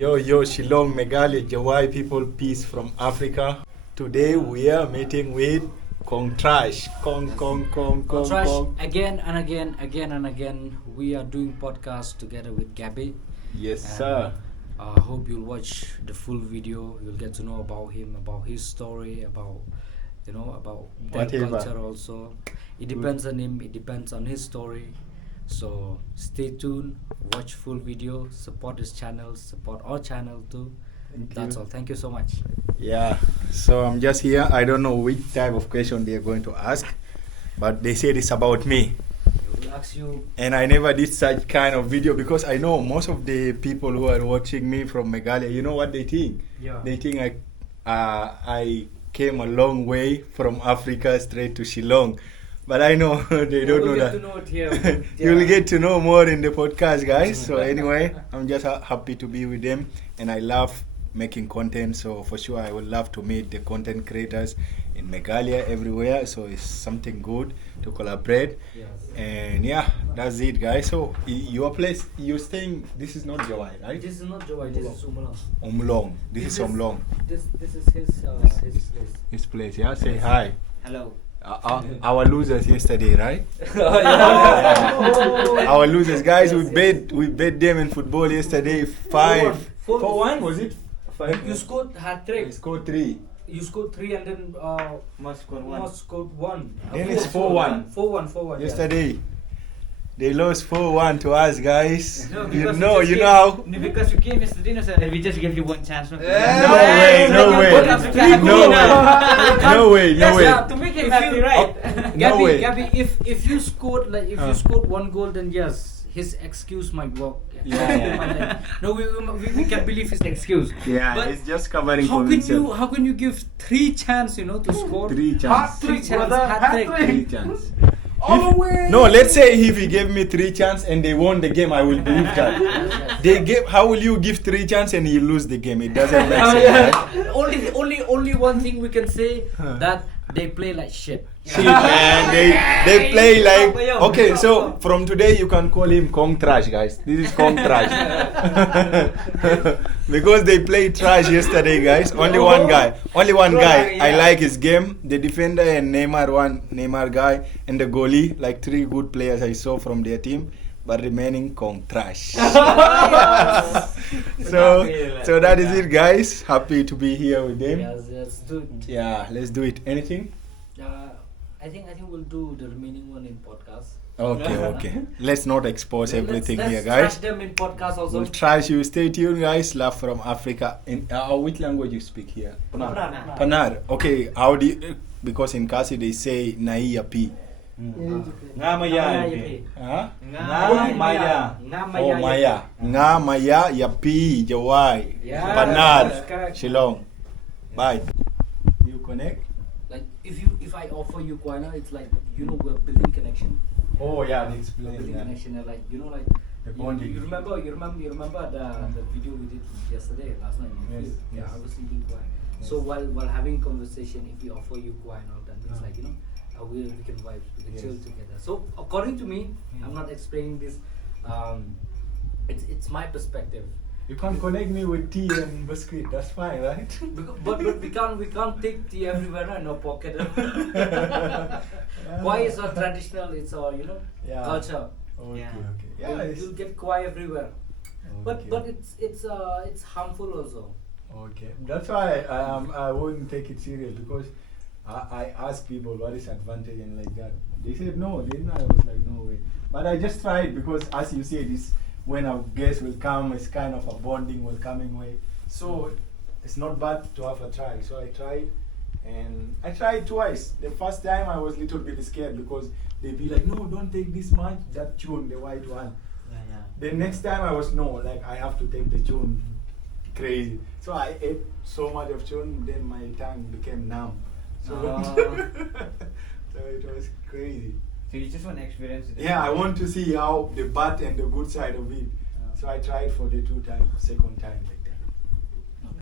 Yo, Shillong, Meghalaya, Jowai people, peace from Africa. Today we are meeting with Kong Trash. Kong. Trash again and again. We are doing podcast together with Gabi. Yes, And, sir. I hope you'll watch the full video. You'll get to know about him, about his story, about their Whatever. culture also. It depends on him. It depends on his story. So stay tuned. Watch full video. Support his channel. Support our channel too. That's all. Thank you so much. Yeah, so I'm just here. I don't know which type of question they're going to ask, but they said it's about me. We'll ask you. And I never did such kind of video because I know most of the people who are watching me from Meghalaya, you know what they think? Yeah. They think I came a long way from Africa straight to Shillong. But I know they don't know that. We'll get to know it here. You'll get to know more in the podcast, guys. So anyway, I'm just happy to be with them, and I love making content. So for sure, I would love to meet the content creators in Meghalaya everywhere. So it's something good to collaborate. Yes. And yeah, that's it, guys. So your place, you're staying. This is not Jowai, right? This is not Jowai. This is Umulong. Umlong. This is Umlong. This is his place. His place. Yeah. Say hi. Hello. Our losers yesterday, right? Oh, Our losers, guys. We bet them in football yesterday. 4-1 was it? 5. You scored hat trick. I scored 3. You scored 3 and then Must score Must scored 1. Then it's 4-1. 4-1. Yesterday, they lost 4-1 to us, guys. No, you because know we just how. Because you came yesterday, no, sir, and we just gave you one chance. No way. To make him happy, right? No way. Gabi, if you scored you scored 1 goal, then yes, his excuse might work. Yeah. No, we can't believe his excuse. Yeah, But it's just covering how for can himself. how can you give 3 chance to score? 3 chances. 3 chance, hat trick. 3 chances. No, let's say if he gave me 3 chances and they won the game, I will believe that. How will you give 3 chances and you lose the game? It doesn't make sense. Right? Only one thing we can say, that they play like shit. Shit, man. They play like. Okay, so from today you can call him Kong Trash, guys. This is Kong Trash. Because they played trash yesterday, guys. Only one guy. I like his game. The defender and Neymar guy, and the goalie, like 3 good players I saw from their team. But remaining Kong Trash. So that is it, guys. Happy to be here with them. Yes, let's do it. Yeah, let's do it. Anything? I think we'll do the remaining one in podcast. Okay. Let's not expose everything let's here, guys. trash them in podcast also. We'll trash you. Stay tuned, guys. Love from Africa. In which language you speak here? Panar. Okay. How do you, because in Khasi they say Nai Yapi. Ngamaya. Huh? Ngamaya. Oh, Maya. Nga Maya Yapi Jowai. Yeah, Panar. that's correct. Shillong. Bye. You connect? Like if I offer you Kuala, it's like we're building connection. Oh yeah, they We're explain building that. connection and like The bonding. you remember the video we did yesterday, last night. Yes, Yeah, yes. I was eating Kuala. So while having conversation, if we offer you Kuala and all that, it's like we can vibe, we can chill together. So according to me, I'm not explaining this. It's my perspective. You can connect me with tea and biscuit. That's fine, right? But we can't take tea everywhere in our pocket. Kwai is our traditional. It's our Yeah. culture. Okay. Yeah, you'll get kwai everywhere. But Okay. it's harmful also. Okay, that's why I wouldn't take it serious because I asked people what is advantage and like that. They said no. Then I was like no way. But I just tried because as you said, this when a guest will come, it's kind of a bonding welcoming way. So it's not bad to have a try. So I tried, and I tried twice. The first time I was a little bit scared because they'd be like, no, don't take this much. That tune, the white one. The next time I was I have to take the tune crazy. So I ate so much of tune, then my tongue became numb. So, so it was crazy. So you just want to experience it? Yeah, I want to see how the bad and the good side of it. So I tried for the second time.